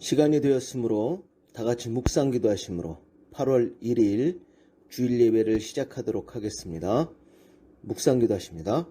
시간이 되었으므로 다같이 묵상기도 하심으로 8월 1일 주일 예배를 시작하도록 하겠습니다. 묵상기도 하십니다.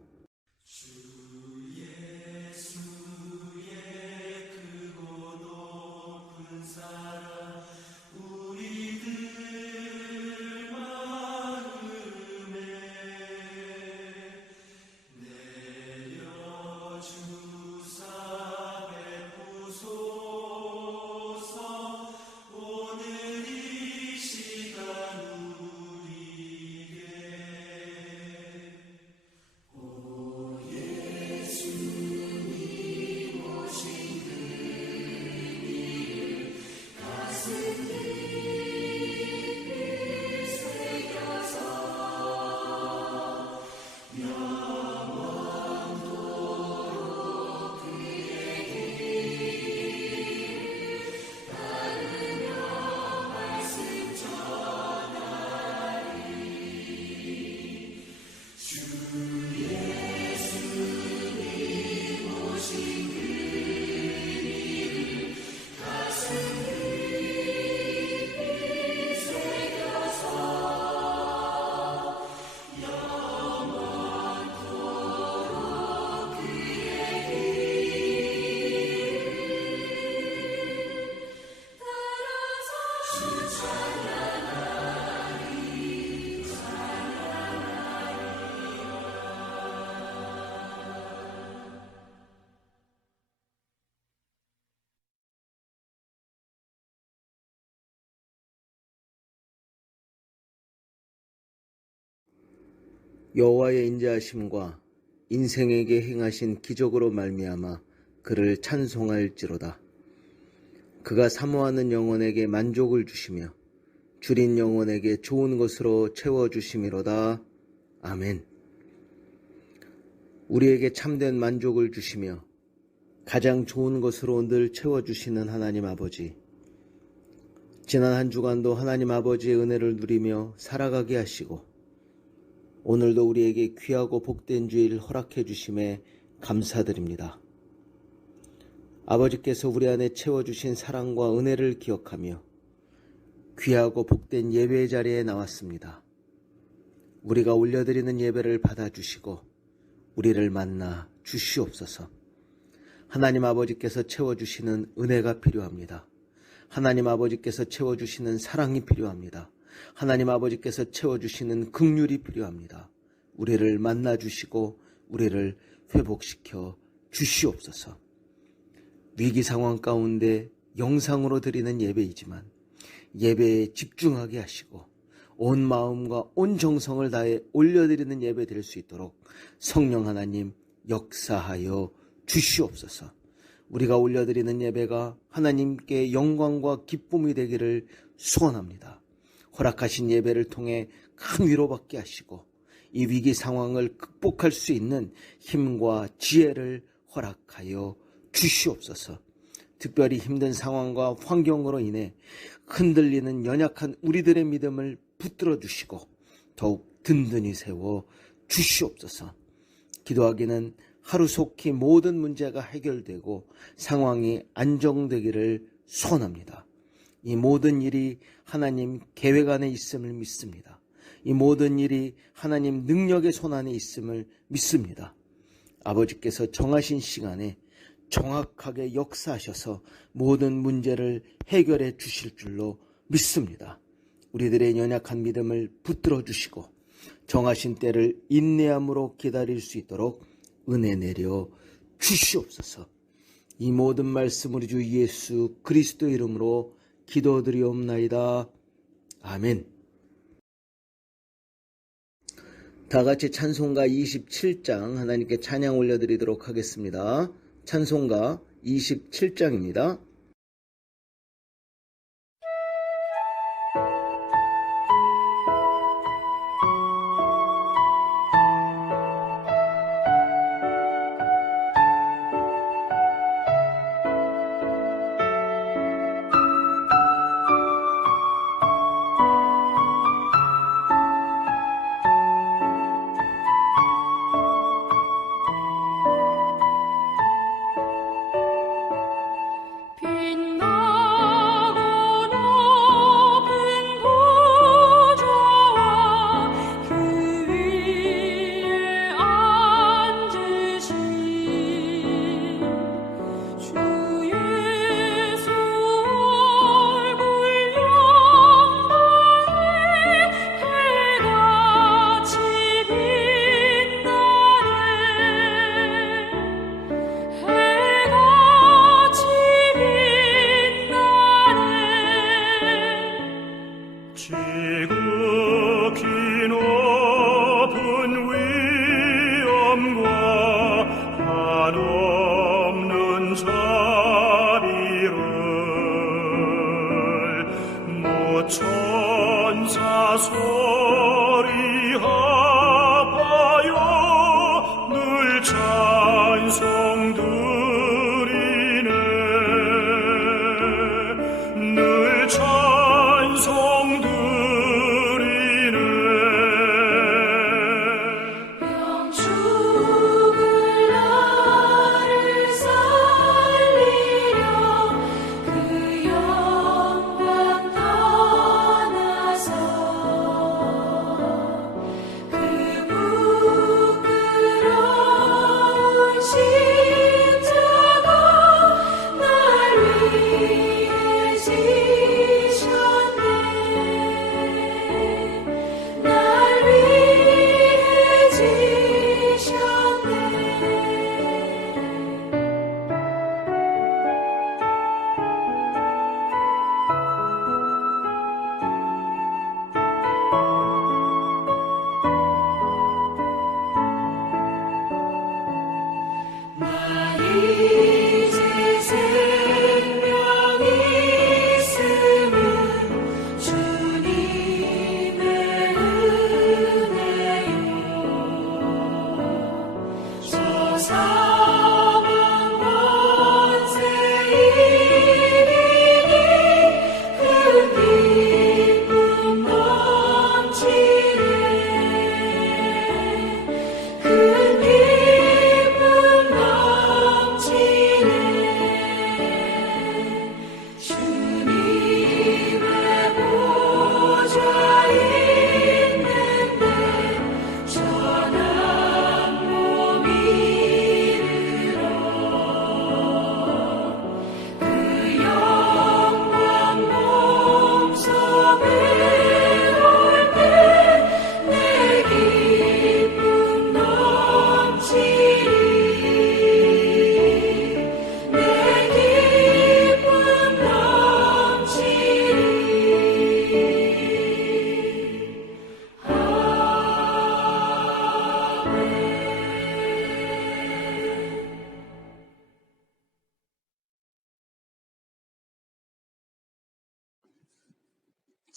여호와의 인자하심과 인생에게 행하신 기적으로 말미암아 그를 찬송할지로다. 그가 사모하는 영혼에게 만족을 주시며 줄인 영혼에게 좋은 것으로 채워주심이로다. 아멘. 우리에게 참된 만족을 주시며 가장 좋은 것으로 늘 채워주시는 하나님 아버지, 지난 한 주간도 하나님 아버지의 은혜를 누리며 살아가게 하시고 오늘도 우리에게 귀하고 복된 주일 허락해 주심에 감사드립니다. 아버지께서 우리 안에 채워주신 사랑과 은혜를 기억하며 귀하고 복된 예배 자리에 나왔습니다. 우리가 올려드리는 예배를 받아주시고 우리를 만나 주시옵소서. 하나님 아버지께서 채워주시는 은혜가 필요합니다. 하나님 아버지께서 채워주시는 사랑이 필요합니다. 하나님 아버지께서 채워주시는 긍휼이 필요합니다. 우리를 만나주시고 우리를 회복시켜 주시옵소서. 위기 상황 가운데 영상으로 드리는 예배이지만 예배에 집중하게 하시고 온 마음과 온 정성을 다해 올려드리는 예배 될 수 있도록 성령 하나님 역사하여 주시옵소서. 우리가 올려드리는 예배가 하나님께 영광과 기쁨이 되기를 소원합니다. 허락하신 예배를 통해 큰 위로받게 하시고 이 위기 상황을 극복할 수 있는 힘과 지혜를 허락하여 주시옵소서. 특별히 힘든 상황과 환경으로 인해 흔들리는 연약한 우리들의 믿음을 붙들어 주시고 더욱 든든히 세워 주시옵소서. 기도하기는 하루속히 모든 문제가 해결되고 상황이 안정되기를 소원합니다. 이 모든 일이 하나님 계획 안에 있음을 믿습니다. 이 모든 일이 하나님 능력의 손 안에 있음을 믿습니다. 아버지께서 정하신 시간에 정확하게 역사하셔서 모든 문제를 해결해 주실 줄로 믿습니다. 우리들의 연약한 믿음을 붙들어 주시고 정하신 때를 인내함으로 기다릴 수 있도록 은혜 내려 주시옵소서. 이 모든 말씀 우리 주 예수 그리스도 이름으로 기도드리옵나이다. 아멘. 다같이 찬송가 27장 하나님께 찬양 올려드리도록 하겠습니다. 찬송가 27장입니다.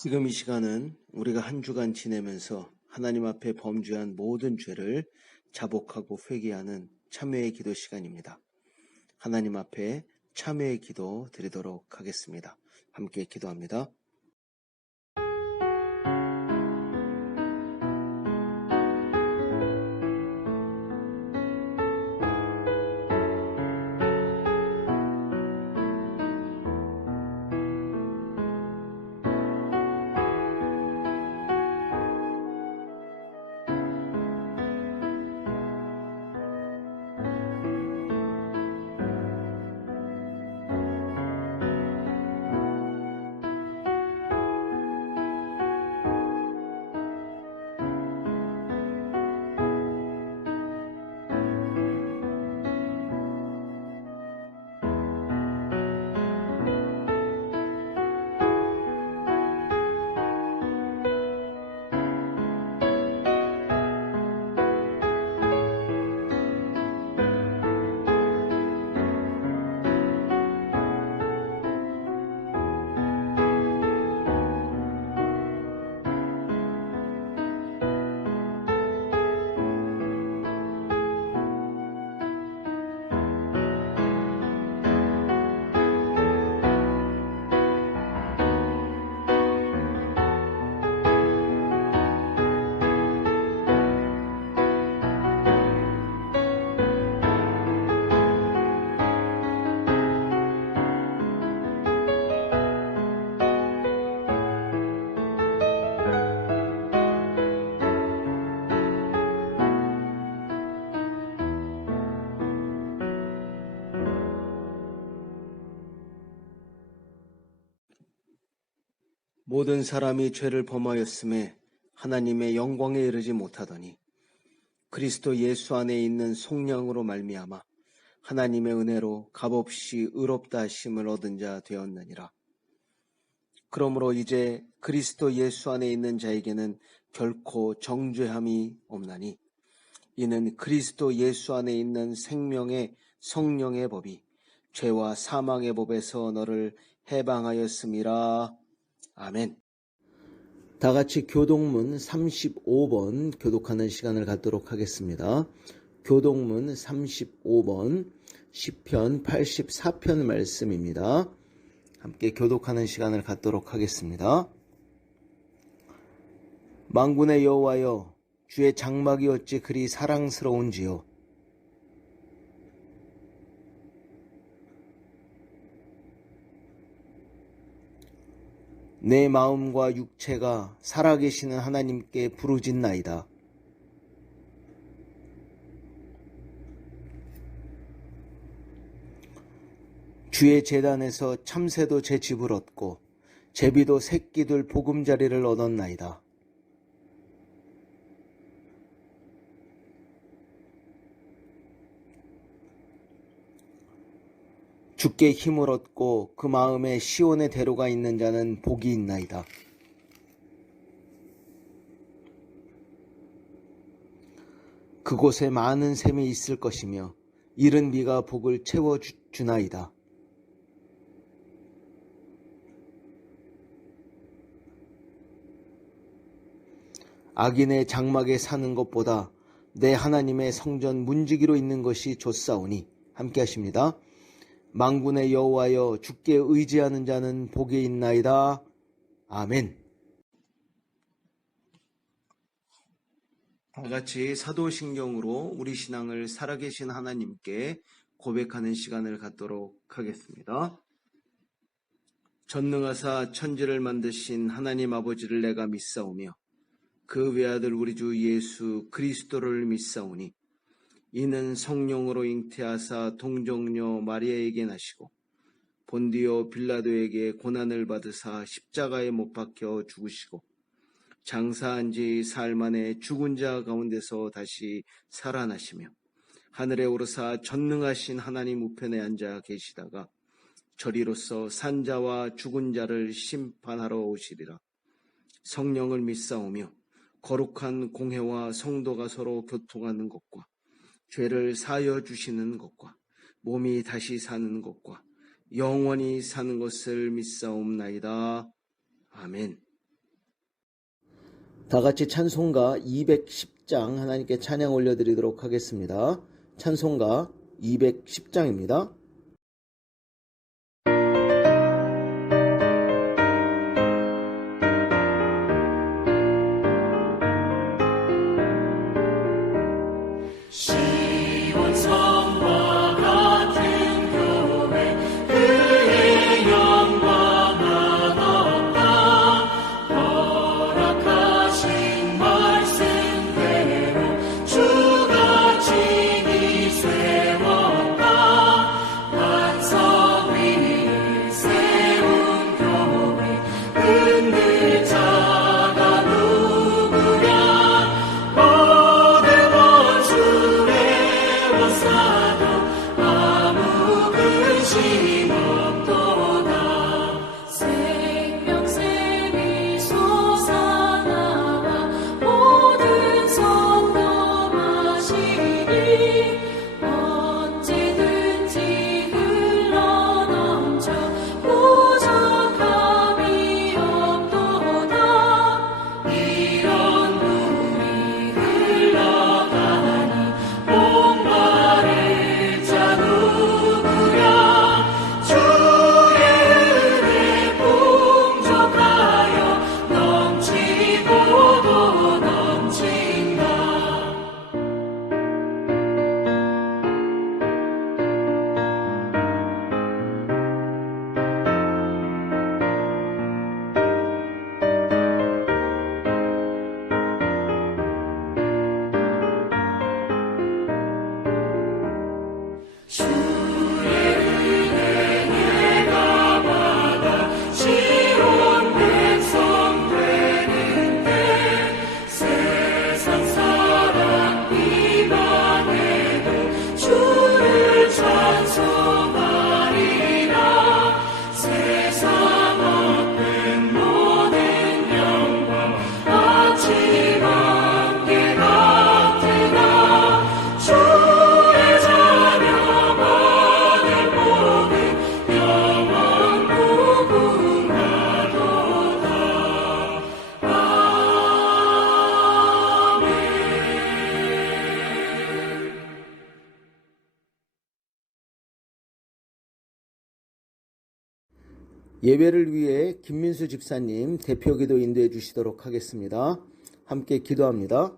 지금 이 시간은 우리가 한 주간 지내면서 하나님 앞에 범죄한 모든 죄를 자복하고 회개하는 참회의 기도 시간입니다. 하나님 앞에 참회의 기도 드리도록 하겠습니다. 함께 기도합니다. 모든 사람이 죄를 범하였음에 하나님의 영광에 이르지 못하더니 그리스도 예수 안에 있는 속량으로 말미암아 하나님의 은혜로 값없이 의롭다 하심을 얻은 자 되었느니라. 그러므로 이제 그리스도 예수 안에 있는 자에게는 결코 정죄함이 없나니 이는 그리스도 예수 안에 있는 생명의 성령의 법이 죄와 사망의 법에서 너를 해방하였음이라. 아멘. 다 같이 교독문 35번 교독하는 시간을 갖도록 하겠습니다. 교독문 35번 시편 84편 말씀입니다. 함께 교독하는 시간을 갖도록 하겠습니다. 만군의 여호와여, 주의 장막이 어찌 그리 사랑스러운지요. 내 마음과 육체가 살아계시는 하나님께 부르짖나이다. 주의 제단에서 참새도 제 집을 얻고 제비도 새끼들 보금자리를 얻었나이다. 주께 힘을 얻고 그 마음에 시온의 대로가 있는 자는 복이 있나이다. 그곳에 많은 샘이 있을 것이며 이른 비가 복을 채워주나이다. 악인의 장막에 사는 것보다 내 하나님의 성전 문지기로 있는 것이 좋사오니 함께 하십니다. 만군의 여호와여 주께 의지하는 자는 복이 있나이다. 아멘. 다같이 사도신경으로 우리 신앙을 살아계신 하나님께 고백하는 시간을 갖도록 하겠습니다. 전능하사 천지를 만드신 하나님 아버지를 내가 믿사오며 그 외아들 우리 주 예수 그리스도를 믿사오니 이는 성령으로 잉태하사 동정녀 마리아에게 나시고 본디오 빌라도에게 고난을 받으사 십자가에 못 박혀 죽으시고 장사한 지 사흘 만에 죽은 자 가운데서 다시 살아나시며 하늘에 오르사 전능하신 하나님 우편에 앉아 계시다가 저리로서 산자와 죽은 자를 심판하러 오시리라. 성령을 믿사오며 거룩한 공회와 성도가 서로 교통하는 것과 죄를 사하여 주시는 것과 몸이 다시 사는 것과 영원히 사는 것을 믿사옵나이다. 아멘. 다같이 찬송가 210장 하나님께 찬양 올려드리도록 하겠습니다. 찬송가 210장입니다. 예배를 위해 김민수 집사님 대표기도 인도해 주시도록 하겠습니다. 함께 기도합니다.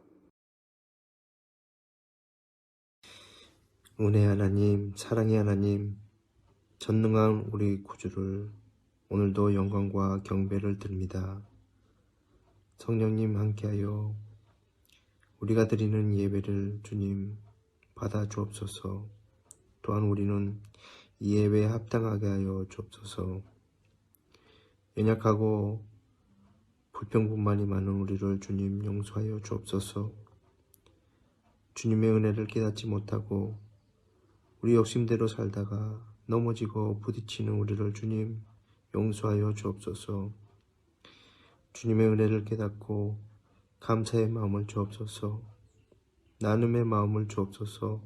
은혜 하나님, 사랑의 하나님, 전능한 우리 구주를 오늘도 영광과 경배를 드립니다. 성령님 함께하여 우리가 드리는 예배를 주님 받아 주옵소서. 또한 우리는 이 예배에 합당하게 하여 주옵소서. 연약하고 불평분만이 많은 우리를 주님 용서하여 주옵소서. 주님의 은혜를 깨닫지 못하고 우리 욕심대로 살다가 넘어지고 부딪히는 우리를 주님 용서하여 주옵소서. 주님의 은혜를 깨닫고 감사의 마음을 주옵소서. 나눔의 마음을 주옵소서.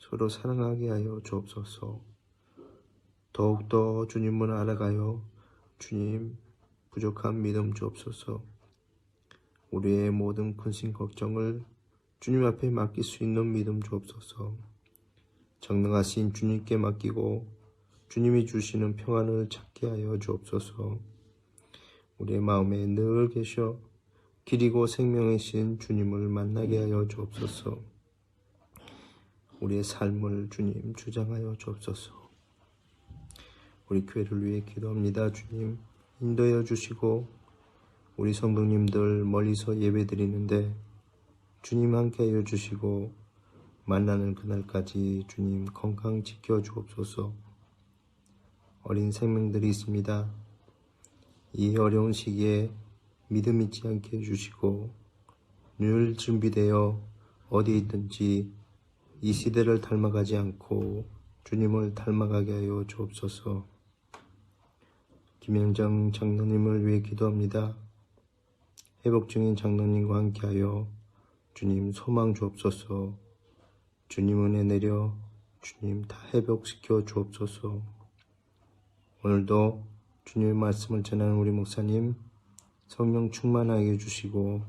서로 사랑하게 하여 주옵소서. 더욱더 주님을 알아가요 주님 부족한 믿음 주옵소서. 우리의 모든 근심 걱정을 주님 앞에 맡길 수 있는 믿음 주옵소서. 전능하신 주님께 맡기고 주님이 주시는 평안을 찾게 하여 주옵소서. 우리의 마음에 늘 계셔 길이고 생명이신 주님을 만나게 하여 주옵소서. 우리의 삶을 주님 주장하여 주옵소서. 우리 교회를 위해 기도합니다. 주님 인도하여 주시고 우리 성도님들 멀리서 예배드리는데 주님 함께하여 주시고 만나는 그날까지 주님 건강 지켜 주옵소서. 어린 생명들이 있습니다. 이 어려운 시기에 믿음 잊지 않게 해주시고 늘 준비되어 어디 있든지 이 시대를 닮아가지 않고 주님을 닮아가게 하여 주옵소서. 김영정 장로님을 위해 기도합니다. 회복 중인 장로님과 함께하여 주님 소망 주옵소서. 주님 은혜 내려 주님 다 회복시켜 주옵소서. 오늘도 주님의 말씀을 전하는 우리 목사님 성령 충만하게 해주시고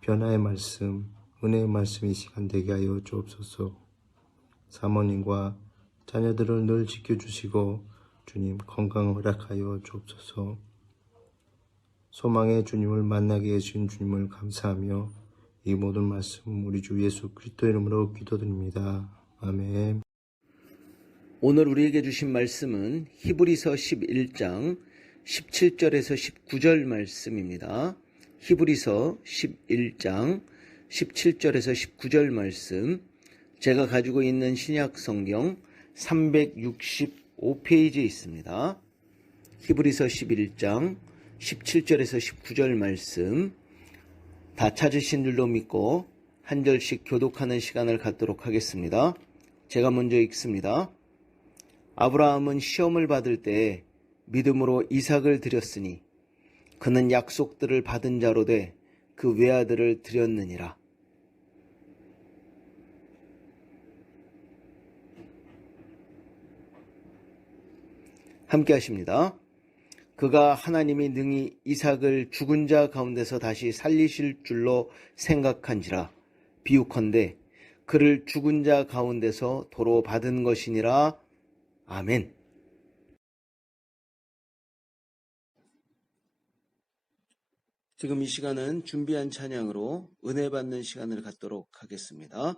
변화의 말씀, 은혜의 말씀 이 시간 되게 하여 주옵소서. 사모님과 자녀들을 늘 지켜주시고 주님 건강 허락하여 주옵소서. 소망의 주님을 만나게 해주신 주님을 감사하며 이 모든 말씀 우리 주 예수 그리스도 이름으로 기도드립니다. 아멘. 오늘 우리에게 주신 말씀은 히브리서 11장 17절에서 19절 말씀입니다. 히브리서 11장 17절에서 19절 말씀, 제가 가지고 있는 신약 성경 365페이지에 있습니다. 히브리서 11장 17절에서 19절 말씀 다 찾으신 줄로 믿고 한 절씩 교독하는 시간을 갖도록 하겠습니다. 제가 먼저 읽습니다. 아브라함은 시험을 받을 때에 믿음으로 이삭을 드렸으니 그는 약속들을 받은 자로 돼 그 외아들을 드렸느니라. 함께 하십니다. 그가 하나님이 능히 이삭을 죽은 자 가운데서 다시 살리실 줄로 생각한지라. 비유컨대 그를 죽은 자 가운데서 도로 받은 것이니라. 아멘. 지금 이 시간은 준비한 찬양으로 은혜 받는 시간을 갖도록 하겠습니다.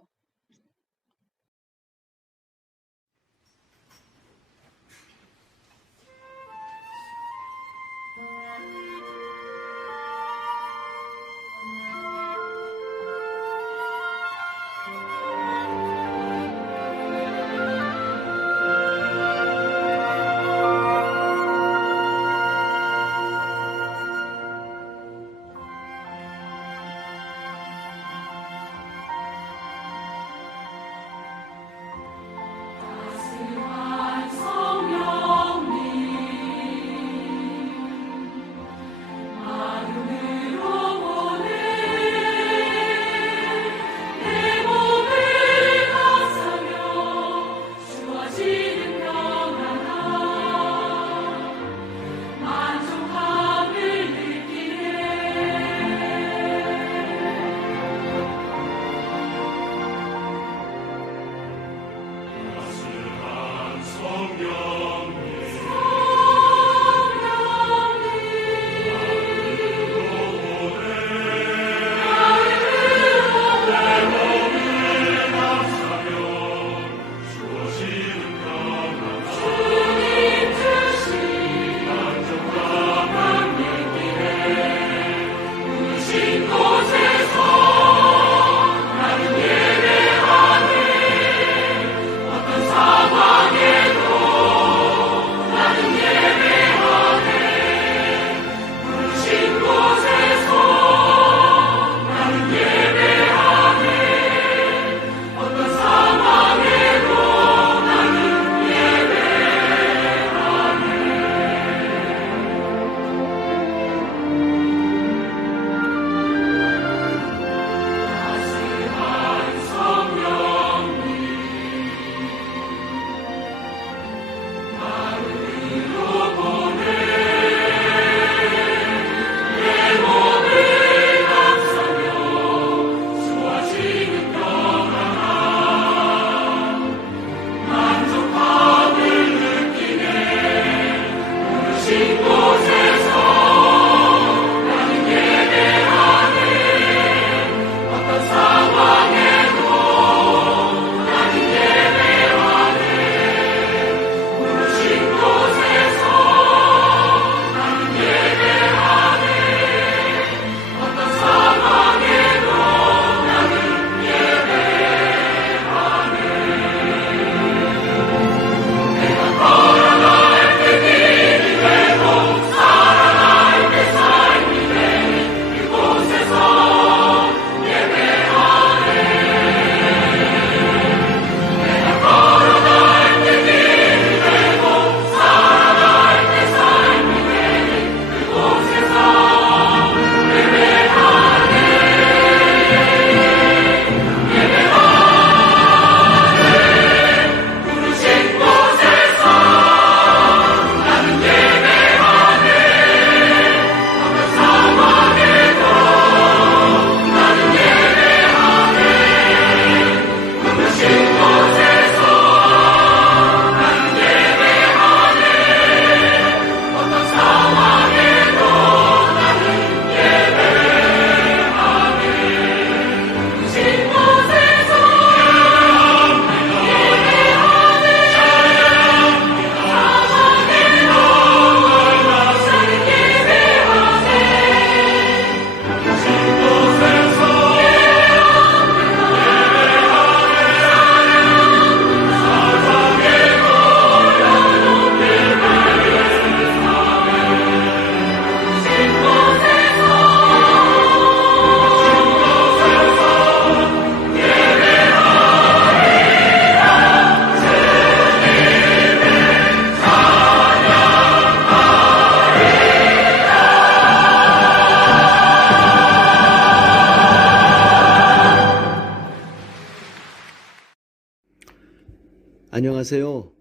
안녕하세요.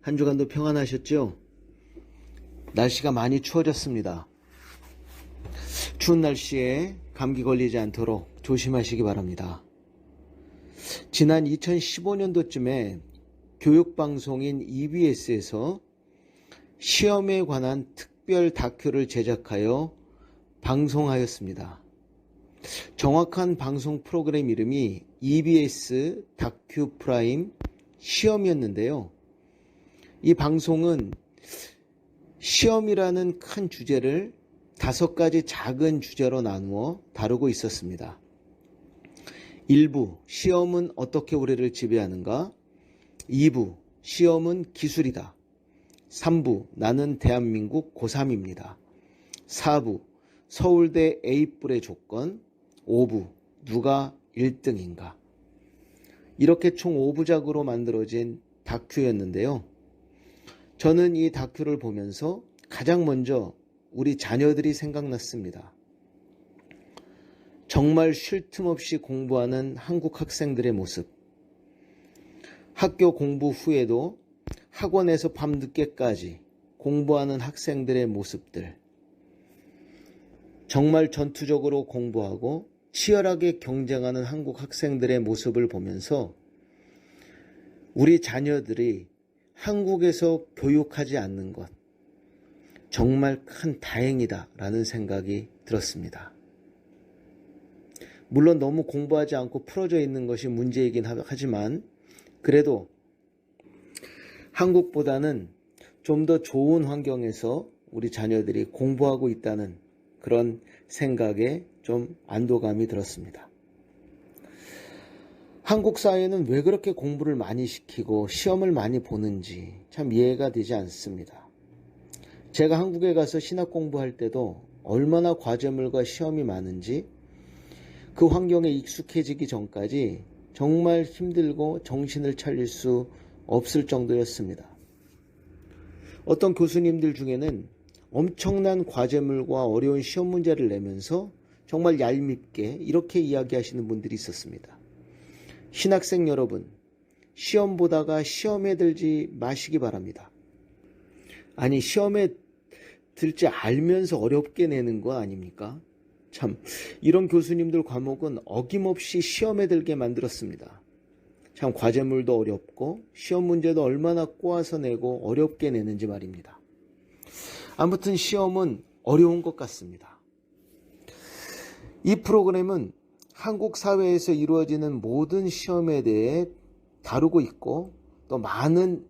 한 주간도 평안하셨죠? 날씨가 많이 추워졌습니다. 추운 날씨에 감기 걸리지 않도록 조심하시기 바랍니다. 지난 2015년도쯤에 교육방송인 EBS에서 시험에 관한 특별 다큐를 제작하여 방송하였습니다. 정확한 방송 프로그램 이름이 EBS 다큐 프라임 시험이었는데요. 이 방송은 시험이라는 큰 주제를 5가지 작은 주제로 나누어 다루고 있었습니다. 1부, 시험은 어떻게 우리를 지배하는가? 2부, 시험은 기술이다. 3부, 나는 대한민국 고3입니다. 4부, 서울대 A뿔의 조건. 5부, 누가 1등인가? 이렇게 총 5부작으로 만들어진 다큐였는데요. 저는 이 다큐를 보면서 가장 먼저 우리 자녀들이 생각났습니다. 정말 쉴 틈 없이 공부하는 한국 학생들의 모습. 학교 공부 후에도 학원에서 밤늦게까지 공부하는 학생들의 모습들. 정말 전투적으로 공부하고 치열하게 경쟁하는 한국 학생들의 모습을 보면서 우리 자녀들이 한국에서 교육하지 않는 것 정말 큰 다행이다라는 생각이 들었습니다. 물론 너무 공부하지 않고 풀어져 있는 것이 문제이긴 하지만 그래도 한국보다는 좀 더 좋은 환경에서 우리 자녀들이 공부하고 있다는 그런 생각에 좀 안도감이 들었습니다. 한국 사회는 왜 그렇게 공부를 많이 시키고 시험을 많이 보는지 참 이해가 되지 않습니다. 제가 한국에 가서 신학 공부할 때도 얼마나 과제물과 시험이 많은지 그 환경에 익숙해지기 전까지 정말 힘들고 정신을 차릴 수 없을 정도였습니다. 어떤 교수님들 중에는 엄청난 과제물과 어려운 시험 문제를 내면서 정말 얄밉게 이렇게 이야기하시는 분들이 있었습니다. 신학생 여러분, 시험 보다가 시험에 들지 마시기 바랍니다. 아니, 시험에 들지 알면서 어렵게 내는 거 아닙니까? 참, 이런 교수님들 과목은 어김없이 시험에 들게 만들었습니다. 참, 과제물도 어렵고 시험 문제도 얼마나 꼬아서 내고 어렵게 내는지 말입니다. 아무튼 시험은 어려운 것 같습니다. 이 프로그램은 한국 사회에서 이루어지는 모든 시험에 대해 다루고 있고 또 많은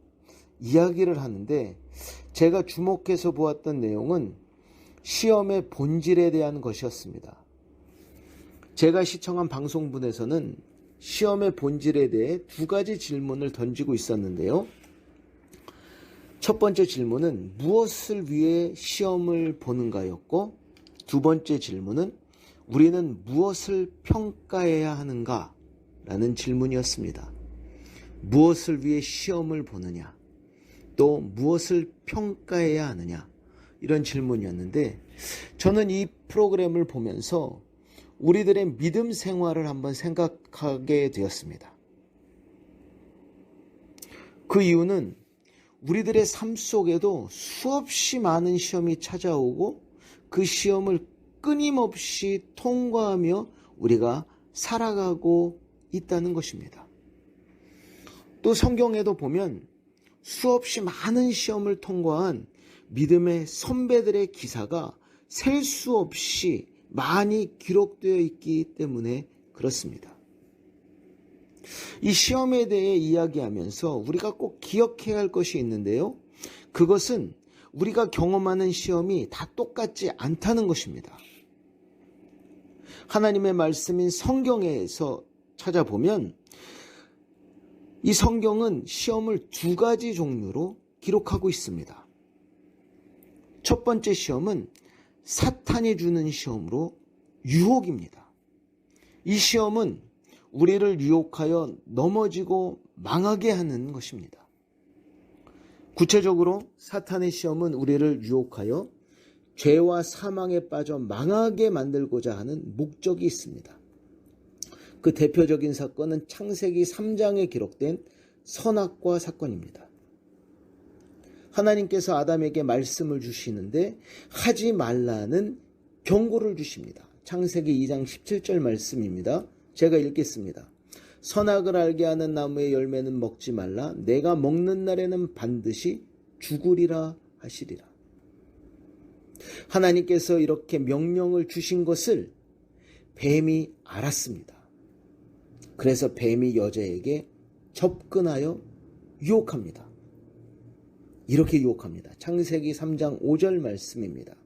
이야기를 하는데 제가 주목해서 보았던 내용은 시험의 본질에 대한 것이었습니다. 제가 시청한 방송분에서는 시험의 본질에 대해 2가지 질문을 던지고 있었는데요. 첫 번째 질문은 무엇을 위해 시험을 보는가였고 2번째 질문은 우리는 무엇을 평가해야 하는가? 라는 질문이었습니다. 무엇을 위해 시험을 보느냐? 또 무엇을 평가해야 하느냐? 이런 질문이었는데 저는 이 프로그램을 보면서 우리들의 믿음 생활을 한번 생각하게 되었습니다. 그 이유는 우리들의 삶 속에도 수없이 많은 시험이 찾아오고 그 시험을 끊임없이 통과하며 우리가 살아가고 있다는 것입니다. 또 성경에도 보면 수없이 많은 시험을 통과한 믿음의 선배들의 기사가 셀 수 없이 많이 기록되어 있기 때문에 그렇습니다. 이 시험에 대해 이야기하면서 우리가 꼭 기억해야 할 것이 있는데요. 그것은 우리가 경험하는 시험이 다 똑같지 않다는 것입니다. 하나님의 말씀인 성경에서 찾아보면 이 성경은 시험을 2가지 종류로 기록하고 있습니다. 첫 번째 시험은 사탄이 주는 시험으로 유혹입니다. 이 시험은 우리를 유혹하여 넘어지고 망하게 하는 것입니다. 구체적으로 사탄의 시험은 우리를 유혹하여 죄와 사망에 빠져 망하게 만들고자 하는 목적이 있습니다. 그 대표적인 사건은 창세기 3장에 기록된 선악과 사건입니다. 하나님께서 아담에게 말씀을 주시는데 하지 말라는 경고를 주십니다. 창세기 2장 17절 말씀입니다. 제가 읽겠습니다. 선악을 알게 하는 나무의 열매는 먹지 말라. 내가 먹는 날에는 반드시 죽으리라 하시리라. 하나님께서 이렇게 명령을 주신 것을 뱀이 알았습니다. 그래서 뱀이 여자에게 접근하여 유혹합니다. 이렇게 유혹합니다. 창세기 3장 5절 말씀입니다.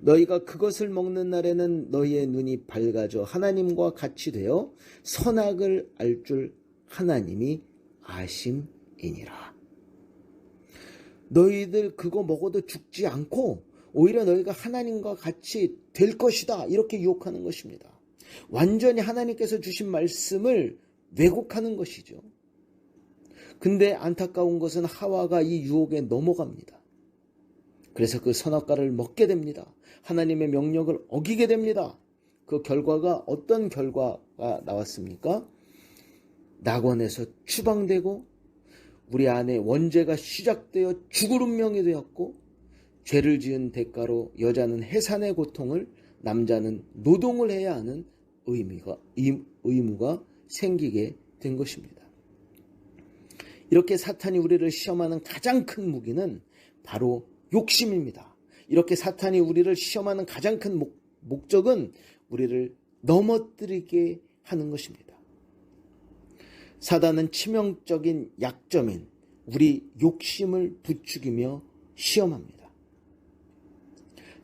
너희가 그것을 먹는 날에는 너희의 눈이 밝아져 하나님과 같이 되어 선악을 알 줄 하나님이 아심이니라. 너희들 그거 먹어도 죽지 않고 오히려 너희가 하나님과 같이 될 것이다. 이렇게 유혹하는 것입니다. 완전히 하나님께서 주신 말씀을 왜곡하는 것이죠. 근데 안타까운 것은 하와가 이 유혹에 넘어갑니다. 그래서 그 선악과를 먹게 됩니다. 하나님의 명령을 어기게 됩니다. 그 결과가 어떤 결과가 나왔습니까? 낙원에서 추방되고 우리 안에 원죄가 시작되어 죽을 운명이 되었고 죄를 지은 대가로 여자는 해산의 고통을 남자는 노동을 해야 하는 의무가 생기게 된 것입니다. 이렇게 사탄이 우리를 시험하는 가장 큰 무기는 바로 욕심입니다. 이렇게 사탄이 우리를 시험하는 가장 큰 목적은 우리를 넘어뜨리게 하는 것입니다. 사단은 치명적인 약점인 우리 욕심을 부추기며 시험합니다.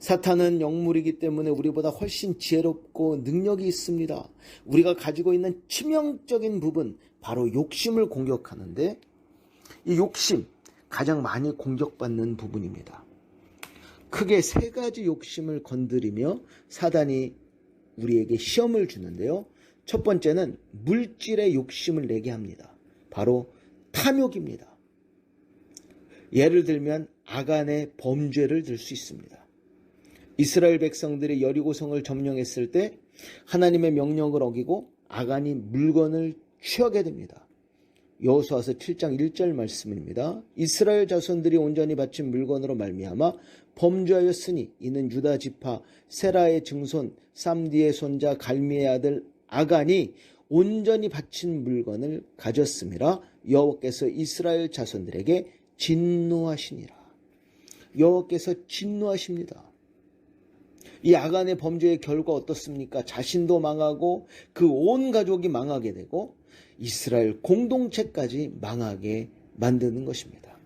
사탄은 영물이기 때문에 우리보다 훨씬 지혜롭고 능력이 있습니다. 우리가 가지고 있는 치명적인 부분, 바로 욕심을 공격하는데 이 욕심, 가장 많이 공격받는 부분입니다. 크게 세 가지 욕심을 건드리며 사단이 우리에게 시험을 주는데요. 첫 번째는 물질의 욕심을 내게 합니다. 바로 탐욕입니다. 예를 들면 아간의 범죄를 들 수 있습니다. 이스라엘 백성들이 여리고성을 점령했을 때 하나님의 명령을 어기고 아간이 물건을 취하게 됩니다. 여호수아서 7장 1절 말씀입니다. 이스라엘 자손들이 온전히 바친 물건으로 말미암아 범죄하였으니 이는 유다 지파 세라의 증손 삼디의 손자 갈미의 아들 아간이 온전히 바친 물건을 가졌음이라. 여호와께서 이스라엘 자손들에게 진노하시니라. 여호와께서 진노하십니다. 이 아간의 범죄의 결과 어떻습니까? 자신도 망하고 그 온 가족이 망하게 되고 이스라엘 공동체까지 망하게 만드는 것입니다.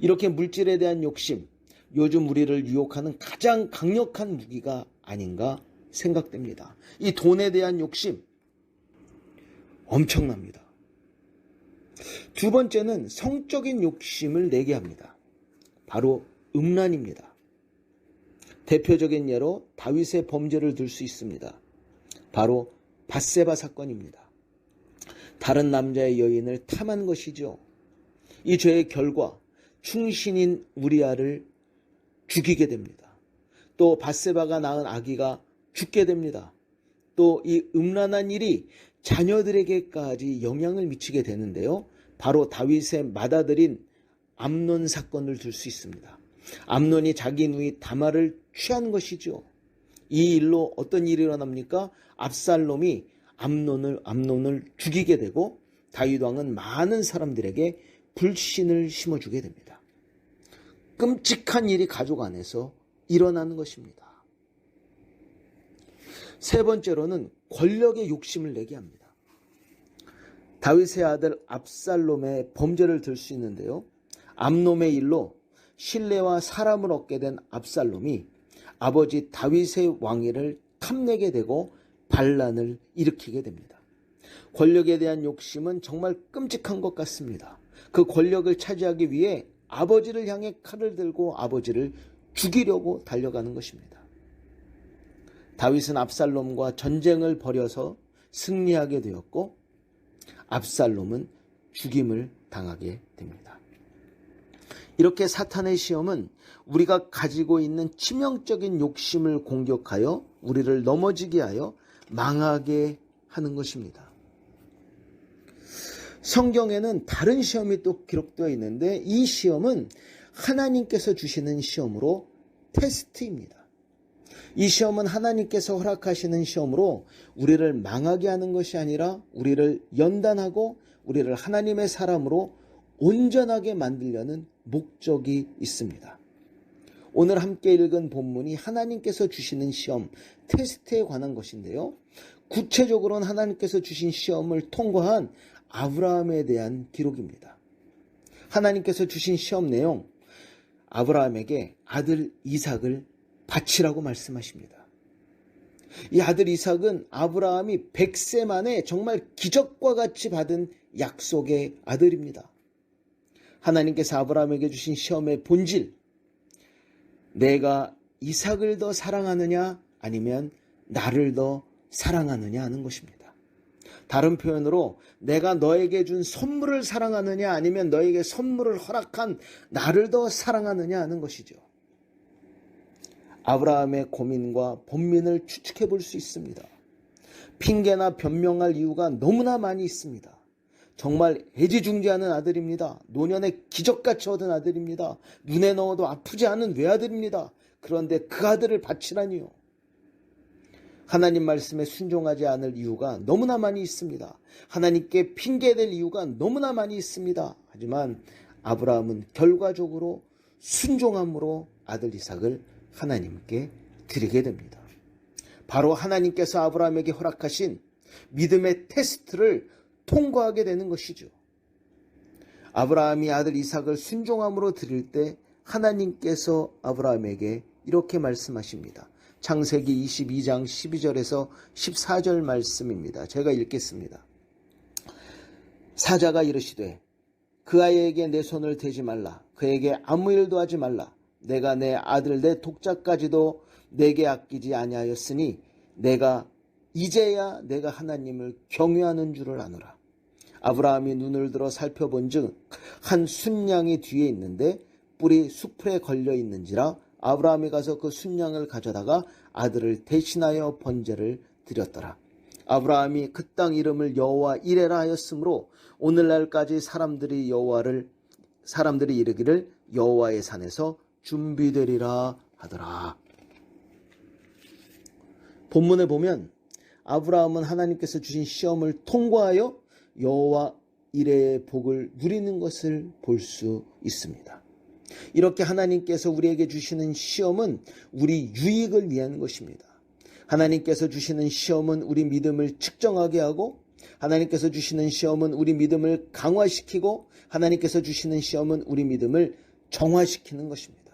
이렇게 물질에 대한 욕심, 요즘 우리를 유혹하는 가장 강력한 무기가 아닌가 생각됩니다. 이 돈에 대한 욕심 엄청납니다. 두 번째는 성적인 욕심을 내게 합니다. 바로 음란입니다. 대표적인 예로 다윗의 범죄를 들 수 있습니다. 바로 밧세바 사건입니다. 다른 남자의 여인을 탐한 것이죠. 이 죄의 결과 충신인 우리아를 죽이게 됩니다. 또 밧세바가 낳은 아기가 죽게 됩니다. 또 이 음란한 일이 자녀들에게까지 영향을 미치게 되는데요. 바로 다윗의 맏아들인 암논 사건을 들 수 있습니다. 암논이 자기 누이 다말을 취한 것이죠. 이 일로 어떤 일이 일어납니까? 압살롬이 암논을 죽이게 되고 다윗 왕은 많은 사람들에게 불신을 심어주게 됩니다. 끔찍한 일이 가족 안에서 일어나는 것입니다. 세 번째로는 권력의 욕심을 내게 합니다. 다윗의 아들 압살롬의 범죄를 들 수 있는데요. 암논의 일로 신뢰와 사람을 얻게 된 압살롬이 아버지 다윗의 왕위를 탐내게 되고 반란을 일으키게 됩니다. 권력에 대한 욕심은 정말 끔찍한 것 같습니다. 그 권력을 차지하기 위해 아버지를 향해 칼을 들고 아버지를 죽이려고 달려가는 것입니다. 다윗은 압살롬과 전쟁을 벌여서 승리하게 되었고 압살롬은 죽임을 당하게 됩니다. 이렇게 사탄의 시험은 우리가 가지고 있는 치명적인 욕심을 공격하여 우리를 넘어지게 하여 망하게 하는 것입니다. 성경에는 다른 시험이 또 기록되어 있는데 이 시험은 하나님께서 주시는 시험으로 테스트입니다. 이 시험은 하나님께서 허락하시는 시험으로 우리를 망하게 하는 것이 아니라 우리를 연단하고 우리를 하나님의 사람으로 온전하게 만들려는 목적이 있습니다. 오늘 함께 읽은 본문이 하나님께서 주시는 시험, 테스트에 관한 것인데요. 구체적으로는 하나님께서 주신 시험을 통과한 아브라함에 대한 기록입니다. 하나님께서 주신 시험 내용, 아브라함에게 아들 이삭을 바치라고 말씀하십니다. 이 아들 이삭은 아브라함이 100세 만에 정말 기적과 같이 받은 약속의 아들입니다. 하나님께서 아브라함에게 주신 시험의 본질, 내가 이삭을 더 사랑하느냐 아니면 나를 더 사랑하느냐 하는 것입니다. 다른 표현으로 내가 너에게 준 선물을 사랑하느냐 아니면 너에게 선물을 허락한 나를 더 사랑하느냐 하는 것이죠. 아브라함의 고민과 본민을 추측해 볼 수 있습니다. 핑계나 변명할 이유가 너무나 많이 있습니다. 정말 애지중지하는 아들입니다. 노년에 기적같이 얻은 아들입니다. 눈에 넣어도 아프지 않은 외아들입니다. 그런데 그 아들을 바치라니요. 하나님 말씀에 순종하지 않을 이유가 너무나 많이 있습니다. 하나님께 핑계댈 이유가 너무나 많이 있습니다. 하지만 아브라함은 결과적으로 순종함으로 아들 이삭을 하나님께 드리게 됩니다. 바로 하나님께서 아브라함에게 허락하신 믿음의 테스트를 통과하게 되는 것이죠. 아브라함이 아들 이삭을 순종함으로 드릴 때 하나님께서 아브라함에게 이렇게 말씀하십니다. 창세기 22장 12절에서 14절 말씀입니다. 제가 읽겠습니다. 사자가 이르시되 그 아이에게 내 손을 대지 말라. 그에게 아무 일도 하지 말라. 내가 내 아들 내 독자까지도 내게 아끼지 아니하였으니 내가 이제야 내가 하나님을 경외하는 줄을 아노라. 아브라함이 눈을 들어 살펴본즉 한 순양이 뒤에 있는데 뿔이 수풀에 걸려 있는지라 아브라함이 가서 그 순양을 가져다가 아들을 대신하여 번제를 드렸더라. 아브라함이 그 땅 이름을 여호와 이레라 하였으므로 오늘날까지 사람들이 이르기를 여호와의 산에서 준비되리라 하더라. 본문에 보면 아브라함은 하나님께서 주신 시험을 통과하여 여호와 이레의 복을 누리는 것을 볼 수 있습니다. 이렇게 하나님께서 우리에게 주시는 시험은 우리 유익을 위한 것입니다. 하나님께서 주시는 시험은 우리 믿음을 측정하게 하고 하나님께서 주시는 시험은 우리 믿음을 강화시키고 하나님께서 주시는 시험은 우리 믿음을 정화시키는 것입니다.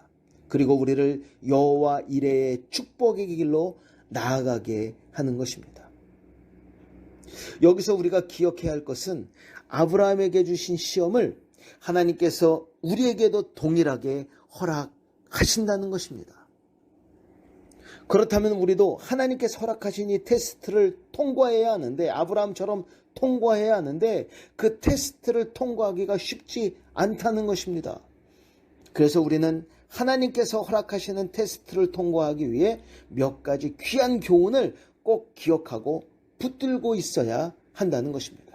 그리고 우리를 여호와 이레의 축복의 길로 나아가게 하는 것입니다. 여기서 우리가 기억해야 할 것은 아브라함에게 주신 시험을 하나님께서 우리에게도 동일하게 허락하신다는 것입니다. 그렇다면 우리도 하나님께서 허락하신 이 테스트를 통과해야 하는데 아브라함처럼 통과해야 하는데 그 테스트를 통과하기가 쉽지 않다는 것입니다. 그래서 우리는 하나님께서 허락하시는 테스트를 통과하기 위해 몇 가지 귀한 교훈을 꼭 기억하고 붙들고 있어야 한다는 것입니다.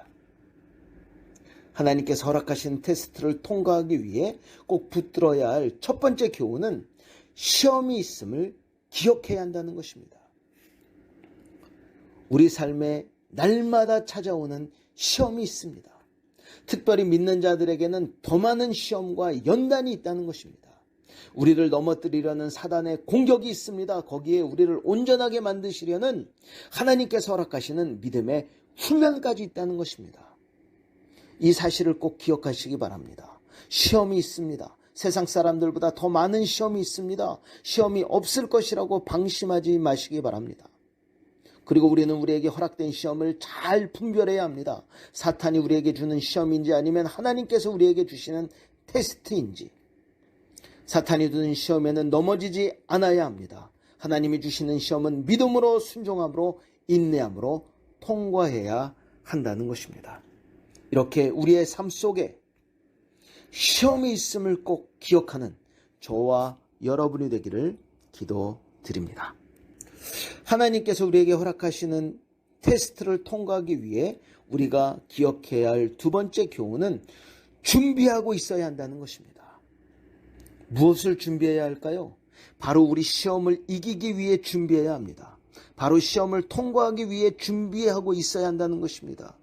하나님께서 허락하신 테스트를 통과하기 위해 꼭 붙들어야 할 첫 번째 교훈은 시험이 있음을 기억해야 한다는 것입니다. 우리 삶에 날마다 찾아오는 시험이 있습니다. 특별히 믿는 자들에게는 더 많은 시험과 연단이 있다는 것입니다. 우리를 넘어뜨리려는 사단의 공격이 있습니다. 거기에 우리를 온전하게 만드시려는 하나님께서 허락하시는 믿음의 훈련까지 있다는 것입니다. 이 사실을 꼭 기억하시기 바랍니다. 시험이 있습니다. 세상 사람들보다 더 많은 시험이 있습니다. 시험이 없을 것이라고 방심하지 마시기 바랍니다. 그리고 우리는 우리에게 허락된 시험을 잘 분별해야 합니다. 사탄이 우리에게 주는 시험인지 아니면 하나님께서 우리에게 주시는 테스트인지. 사탄이 주는 시험에는 넘어지지 않아야 합니다. 하나님이 주시는 시험은 믿음으로 순종함으로 인내함으로 통과해야 한다는 것입니다. 이렇게 우리의 삶 속에 시험이 있음을 꼭 기억하는 저와 여러분이 되기를 기도드립니다. 하나님께서 우리에게 허락하시는 테스트를 통과하기 위해 우리가 기억해야 할 두 번째 교훈은 준비하고 있어야 한다는 것입니다. 무엇을 준비해야 할까요? 바로 우리 시험을 이기기 위해 준비해야 합니다. 바로 시험을 통과하기 위해 준비하고 있어야 한다는 것입니다.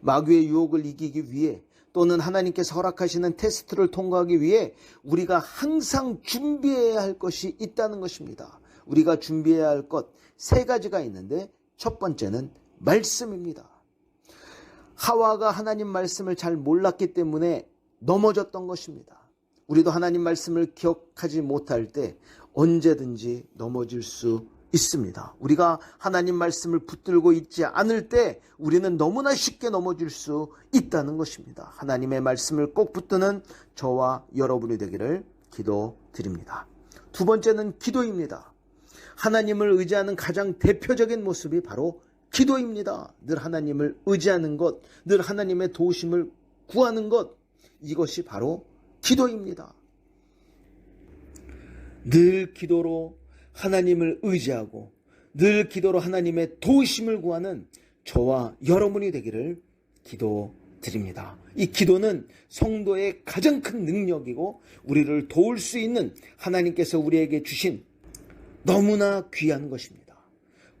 마귀의 유혹을 이기기 위해 또는 하나님께서 허락하시는 테스트를 통과하기 위해 우리가 항상 준비해야 할 것이 있다는 것입니다. 우리가 준비해야 할 것 세 가지가 있는데 첫 번째는 말씀입니다. 하와가 하나님 말씀을 잘 몰랐기 때문에 넘어졌던 것입니다. 우리도 하나님 말씀을 기억하지 못할 때 언제든지 넘어질 수 있습니다. 우리가 하나님 말씀을 붙들고 있지 않을 때 우리는 너무나 쉽게 넘어질 수 있다는 것입니다. 하나님의 말씀을 꼭 붙드는 저와 여러분이 되기를 기도드립니다. 두 번째는 기도입니다. 하나님을 의지하는 가장 대표적인 모습이 바로 기도입니다. 늘 하나님을 의지하는 것, 늘 하나님의 도우심을 구하는 것, 이것이 바로 기도입니다. 늘 기도로 하나님을 의지하고 늘 기도로 하나님의 도우심을 구하는 저와 여러분이 되기를 기도드립니다. 이 기도는 성도의 가장 큰 능력이고 우리를 도울 수 있는 하나님께서 우리에게 주신 너무나 귀한 것입니다.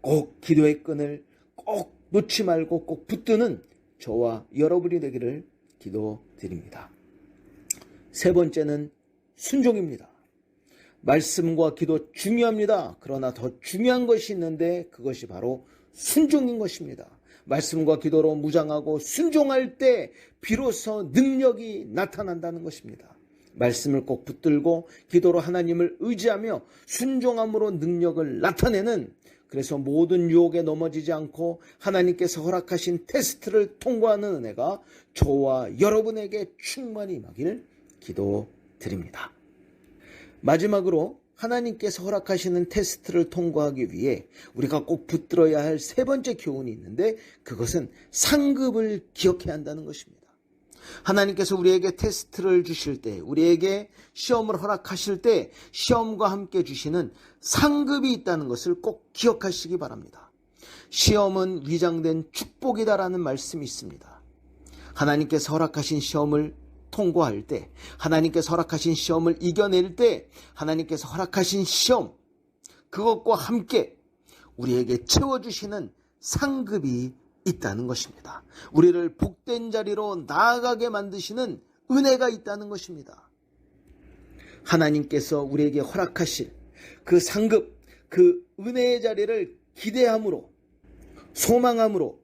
꼭 기도의 끈을 꼭 놓지 말고 꼭 붙드는 저와 여러분이 되기를 기도드립니다. 세 번째는 순종입니다. 말씀과 기도 중요합니다. 그러나 더 중요한 것이 있는데 그것이 바로 순종인 것입니다. 말씀과 기도로 무장하고 순종할 때 비로소 능력이 나타난다는 것입니다. 말씀을 꼭 붙들고 기도로 하나님을 의지하며 순종함으로 능력을 나타내는, 그래서 모든 유혹에 넘어지지 않고 하나님께서 허락하신 테스트를 통과하는 은혜가 저와 여러분에게 충만히 임하기를 기도드립니다. 마지막으로 하나님께서 허락하시는 테스트를 통과하기 위해 우리가 꼭 붙들어야 할 세 번째 교훈이 있는데 그것은 상급을 기억해야 한다는 것입니다. 하나님께서 우리에게 테스트를 주실 때, 우리에게 시험을 허락하실 때 시험과 함께 주시는 상급이 있다는 것을 꼭 기억하시기 바랍니다. 시험은 위장된 축복이다라는 말씀이 있습니다. 하나님께서 허락하신 시험을 통과할 때, 하나님께서 허락하신 시험을 이겨낼 때, 하나님께서 허락하신 시험, 그것과 함께 우리에게 채워주시는 상급이 있다는 것입니다. 우리를 복된 자리로 나아가게 만드시는 은혜가 있다는 것입니다. 하나님께서 우리에게 허락하실 그 상급, 그 은혜의 자리를 기대함으로, 소망함으로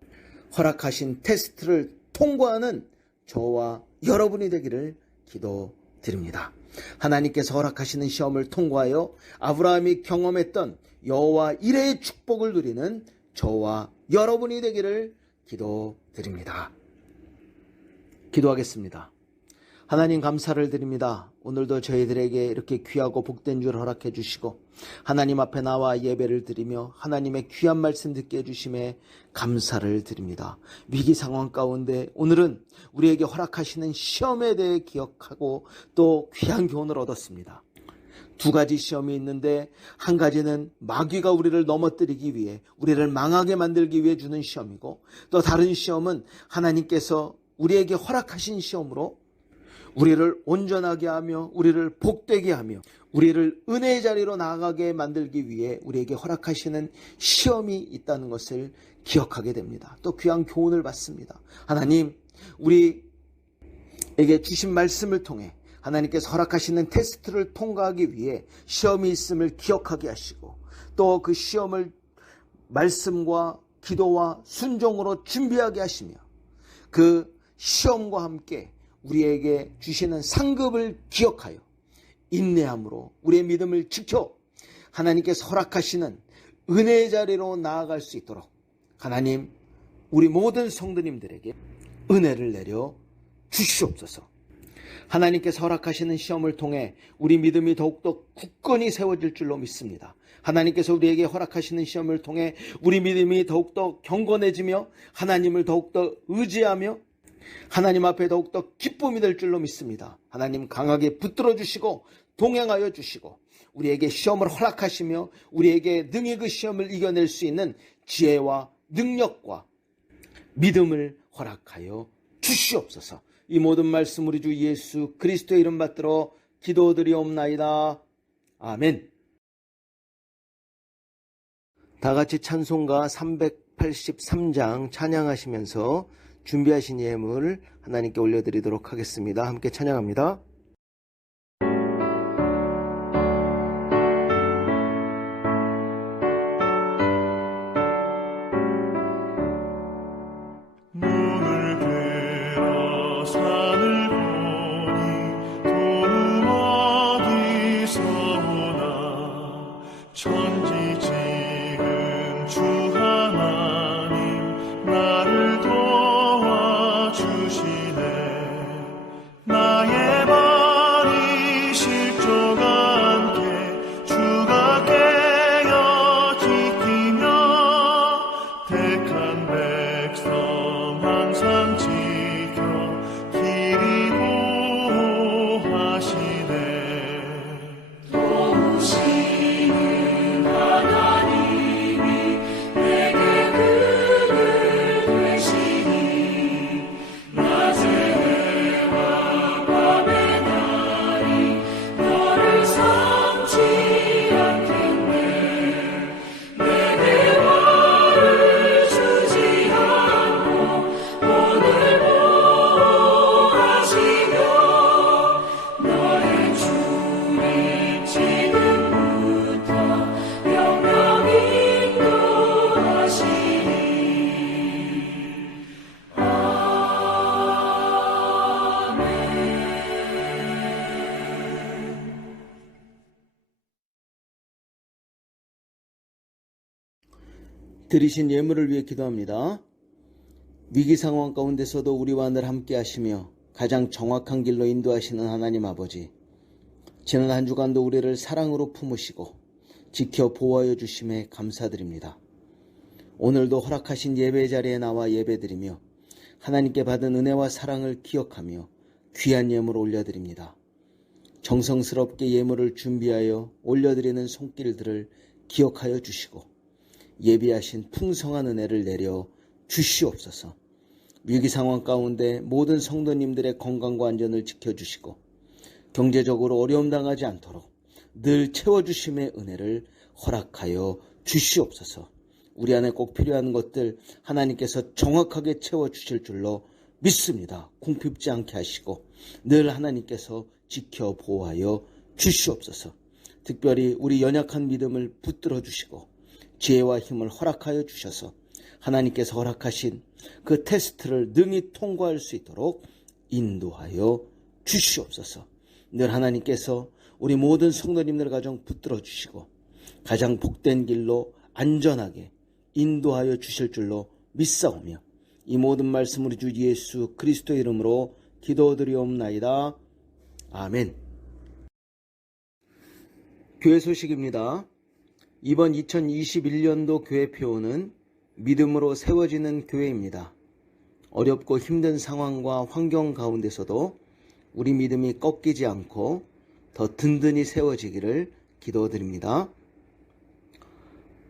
허락하신 테스트를 통과하는 저와 여러분이 되기를 기도드립니다. 하나님께서 허락하시는 시험을 통과하여 아브라함이 경험했던 여호와 이레의 축복을 누리는 저와 여러분이 되기를 기도드립니다. 기도하겠습니다. 하나님 감사를 드립니다. 오늘도 저희들에게 이렇게 귀하고 복된 줄 허락해 주시고 하나님 앞에 나와 예배를 드리며 하나님의 귀한 말씀 듣게 해주심에 감사를 드립니다. 위기 상황 가운데 오늘은 우리에게 허락하시는 시험에 대해 기억하고 또 귀한 교훈을 얻었습니다. 두 가지 시험이 있는데 한 가지는 마귀가 우리를 넘어뜨리기 위해, 우리를 망하게 만들기 위해 주는 시험이고, 또 다른 시험은 하나님께서 우리에게 허락하신 시험으로 우리를 온전하게 하며 우리를 복되게 하며 우리를 은혜의 자리로 나아가게 만들기 위해 우리에게 허락하시는 시험이 있다는 것을 기억하게 됩니다. 또 귀한 교훈을 받습니다. 하나님, 우리에게 주신 말씀을 통해 하나님께서 허락하시는 테스트를 통과하기 위해 시험이 있음을 기억하게 하시고, 또 그 시험을 말씀과 기도와 순종으로 준비하게 하시며, 그 시험과 함께 우리에게 주시는 상급을 기억하여 인내함으로 우리의 믿음을 지켜 하나님께서 허락하시는 은혜의 자리로 나아갈 수 있도록 하나님, 우리 모든 성도님들에게 은혜를 내려 주시옵소서. 하나님께서 허락하시는 시험을 통해 우리 믿음이 더욱더 굳건히 세워질 줄로 믿습니다. 하나님께서 우리에게 허락하시는 시험을 통해 우리 믿음이 더욱더 경건해지며 하나님을 더욱더 의지하며 하나님 앞에 더욱더 기쁨이 될 줄로 믿습니다. 하나님 강하게 붙들어 주시고 동행하여 주시고 우리에게 시험을 허락하시며 우리에게 능히 그 시험을 이겨낼 수 있는 지혜와 능력과 믿음을 허락하여 주시옵소서. 이 모든 말씀 우리 주 예수 그리스도의 이름 받들어 기도드리옵나이다. 아멘. 다 같이 찬송가 383장 찬양하시면서 준비하신 예물 하나님께 올려드리도록 하겠습니다. 함께 찬양합니다. 눈을 들어 산을 보니 도는 어디서 오나 천지 지은 주 하나님 나를 도와주시네. 나의 발이 실족 않게 주가 깨어 지키며 택한 백성 항상 지켜 길이 보호하시네. 도우시는 하나님이 내게 그늘 되시니 낮의 해와 밤의 날이 너를 삼지 않겠네. 내게 화를 주지 않고 오늘 보호하시며 너의 주님 지금부터 영영 인도하시니. 드리신 예물을 위해 기도합니다. 위기 상황 가운데서도 우리와 늘 함께 하시며 가장 정확한 길로 인도하시는 하나님 아버지, 지난 한 주간도 우리를 사랑으로 품으시고 지켜 보호하여 주심에 감사드립니다. 오늘도 허락하신 예배 자리에 나와 예배드리며 하나님께 받은 은혜와 사랑을 기억하며 귀한 예물을 올려드립니다. 정성스럽게 예물을 준비하여 올려드리는 손길들을 기억하여 주시고 예비하신 풍성한 은혜를 내려 주시옵소서. 위기 상황 가운데 모든 성도님들의 건강과 안전을 지켜주시고 경제적으로 어려움 당하지 않도록 늘 채워주심의 은혜를 허락하여 주시옵소서. 우리 안에 꼭 필요한 것들 하나님께서 정확하게 채워주실 줄로 믿습니다. 궁핍지 않게 하시고 늘 하나님께서 지켜 보호하여 주시옵소서. 특별히 우리 연약한 믿음을 붙들어 주시고 지혜와 힘을 허락하여 주셔서 하나님께서 허락하신 그 테스트를 능히 통과할 수 있도록 인도하여 주시옵소서. 늘 하나님께서 우리 모든 성도님들 가정 붙들어 주시고 가장 복된 길로 안전하게 인도하여 주실 줄로 믿사오며 이 모든 말씀 우리 주 예수 그리스도의 이름으로 기도드리옵나이다. 아멘. 교회 소식입니다. 이번 2021년도 교회표는 믿음으로 세워지는 교회입니다. 어렵고 힘든 상황과 환경 가운데서도 우리 믿음이 꺾이지 않고 더 든든히 세워지기를 기도드립니다.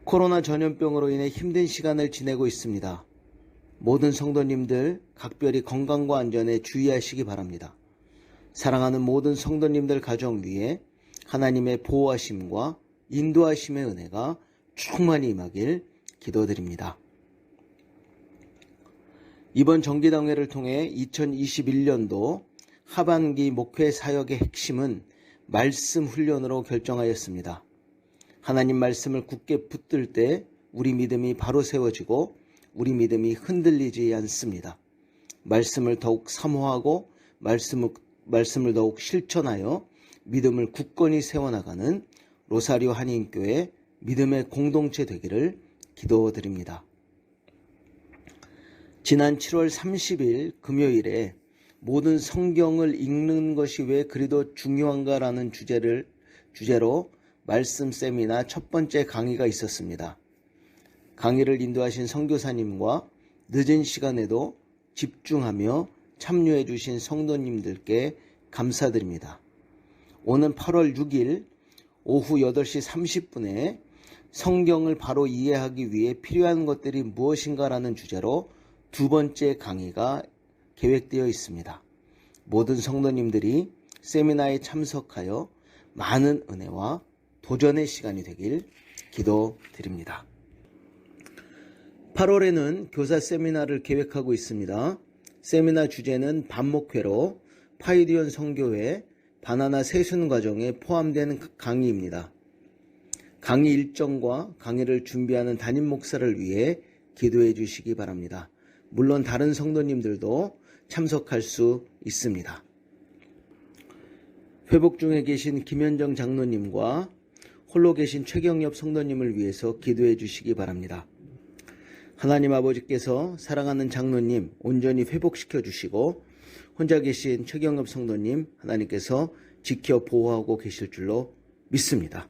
코로나 전염병으로 인해 힘든 시간을 지내고 있습니다. 모든 성도님들 각별히 건강과 안전에 주의하시기 바랍니다. 사랑하는 모든 성도님들 가정 위에 하나님의 보호하심과 인도하심의 은혜가 충만히 임하길 기도드립니다. 이번 정기당회를 통해 2021년도 하반기 목회 사역의 핵심은 말씀 훈련으로 결정하였습니다. 하나님 말씀을 굳게 붙들 때 우리 믿음이 바로 세워지고 우리 믿음이 흔들리지 않습니다. 말씀을 더욱 사모하고 말씀을 더욱 실천하여 믿음을 굳건히 세워나가는 로사리오 한인교회 믿음의 공동체 되기를 기도드립니다. 지난 7월 30일 금요일에 모든 성경을 읽는 것이 왜 그리도 중요한가라는 주제로 말씀 세미나 첫 번째 강의가 있었습니다. 강의를 인도하신 선교사님과 늦은 시간에도 집중하며 참여해 주신 성도님들께 감사드립니다. 오는 8월 6일 오후 8시 30분에 성경을 바로 이해하기 위해 필요한 것들이 무엇인가라는 주제로 두 번째 강의가 계획되어 있습니다. 모든 성도님들이 세미나에 참석하여 많은 은혜와 도전의 시간이 되길 기도드립니다. 8월에는 교사 세미나를 계획하고 있습니다. 세미나 주제는 반목회로 파이디온 선교회 바나나 세순 과정에 포함된 강의입니다. 강의 일정과 강의를 준비하는 담임 목사를 위해 기도해 주시기 바랍니다. 물론 다른 성도님들도 참석할 수 있습니다. 회복 중에 계신 김현정 장로님과 홀로 계신 최경엽 성도님을 위해서 기도해 주시기 바랍니다. 하나님 아버지께서 사랑하는 장로님 온전히 회복시켜 주시고 혼자 계신 최경엽 성도님 하나님께서 지켜 보호하고 계실 줄로 믿습니다.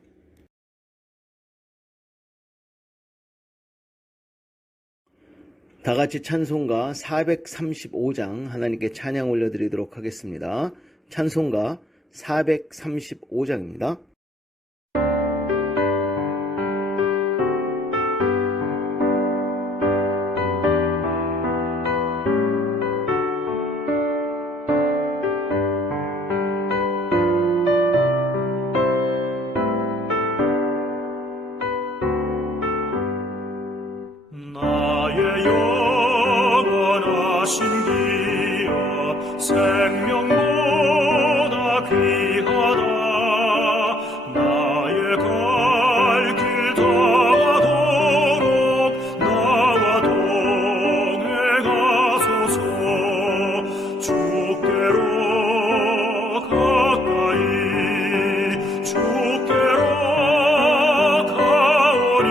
다 같이 찬송가 435장 하나님께 찬양 올려드리도록 하겠습니다. 찬송가 435장입니다. 나의 영원하신 기업 생명보다 귀하다. 나의 갈 길 다가도록 나와 동행하소서. 주께로 가까이 주께로 가오리.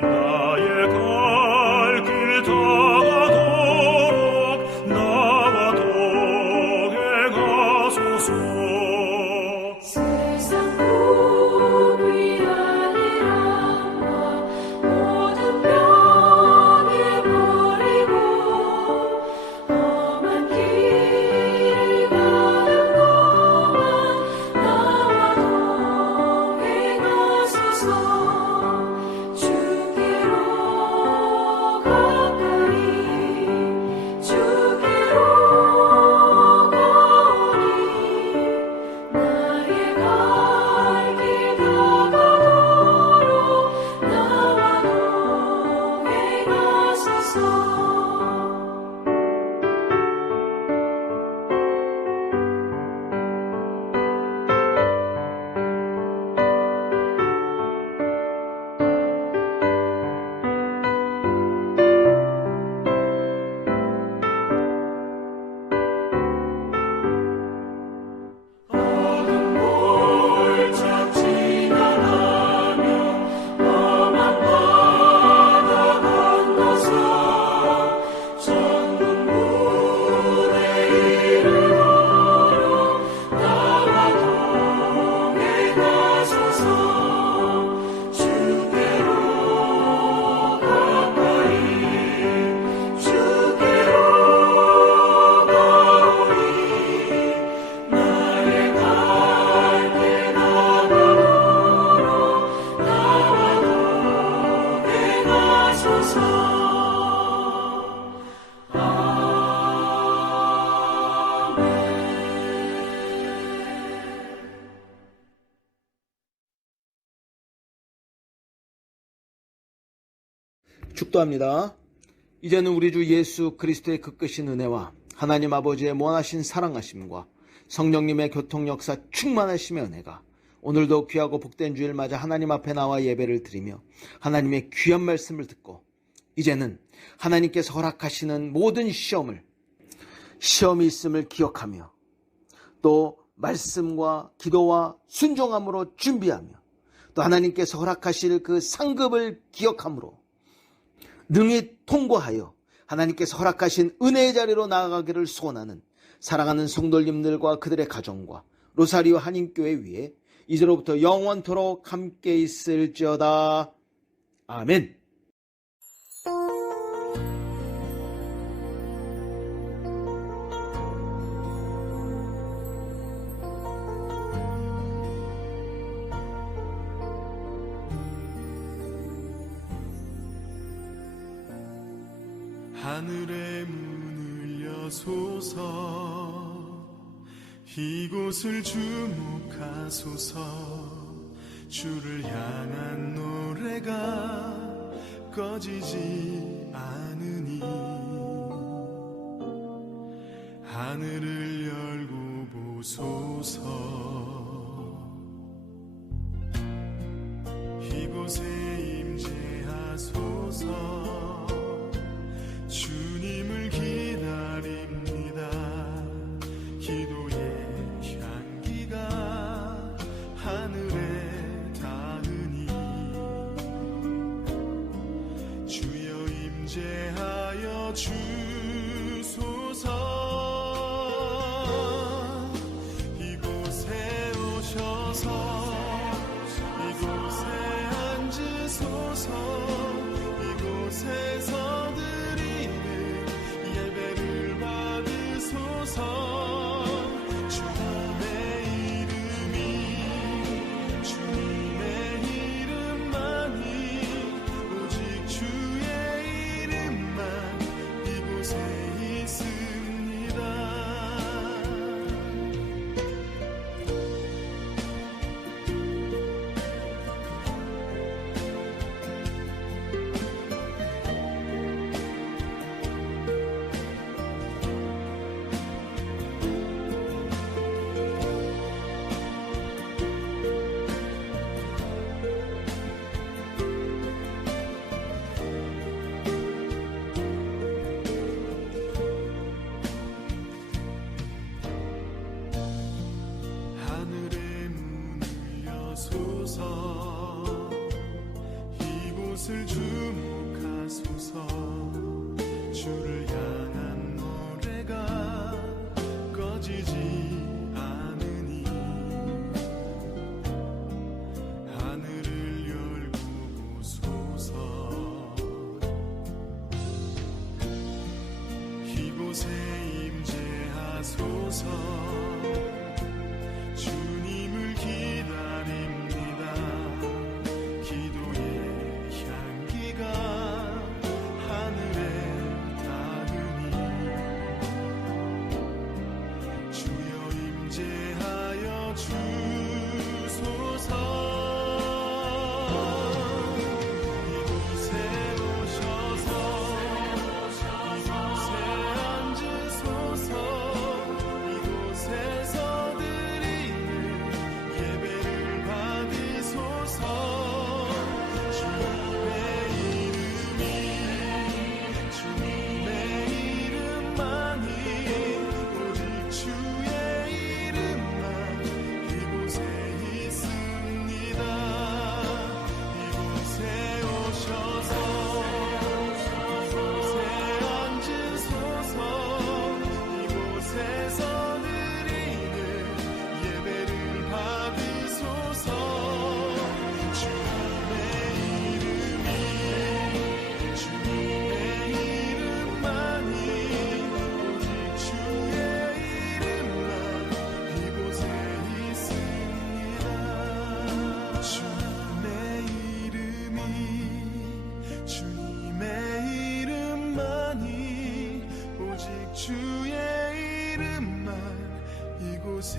나의 갈 길 다가도록 나와 동행하소서. 세상 꿈이 아니라 모든 병에 버리고 험한 길을 가는 동안 나와 동행하소서. 주께로 가까이 주께로 가오리. 나의 갈 길 다가도록 나와 동행하소서. 어둠 골짝 지나가며 험한 바다 건너서 전국 무대에 이르도록 나와 동행하소서. 주께로 가까이 주께로 가오리. 나의 갈 길 다가도록 나와 동행하소서. 축도합니다. 이제는 우리 주 예수 그리스도의 극크신 은혜와 하나님 아버지의 무한하신 사랑하심과 성령님의 교통 역사 충만하심의 은혜가 오늘도 귀하고 복된 주일 맞아 하나님 앞에 나와 예배를 드리며 하나님의 귀한 말씀을 듣고 이제는 하나님께서 허락하시는 모든 시험이 있음을 기억하며 또 말씀과 기도와 순종함으로 준비하며 또 하나님께서 허락하실 그 상급을 기억함으로 능히 통과하여 하나님께서 허락하신 은혜의 자리로 나아가기를 소원하는 사랑하는 성도님들과 그들의 가정과 로사리오 한인교회 위에 이제로부터 영원토록 함께 있을지어다. 아멘. 하늘의 문을 여소서 이곳을 주목하소서 주를 향한 노래가 꺼지지 않으니 하늘을 열고 보소서 이곳에 임재하소서 주님을 기다립니다 기도의 향기가 하늘에 닿으니 주여 임재하여 주소서 이곳에 오셔서 이곳에 앉으소서 이곳에서 드리는 예배를 받으소서 주님의 이름이 주님의 이름만이 오직 주의 이름만 이곳에 있습니다 하늘의 문을 여소서 이곳을 주목하소서 주를 향한 노래가 꺼지지 않으니 하늘을 열고 보소서 이곳에 임재하소서 주님을 기다립니다 기도의 향기가 하늘에 닿으니 주여 임재하여 주소서 이곳에 오셔서 이곳에 앉으소서 이곳에서 드리는 예배를 받으소서 주님의 이름이 주님의 이름만이 오직 주의 이름만 이곳에 있습니다 이곳에 오셔서 이곳에 앉으소서 이곳에서 드리는 예배를 받으소서 주님의 이름이 주님의 이름만이 오직 주의 이름만 이곳에 있습니다 주님의 이름만이 오직 주의 이름만 이곳에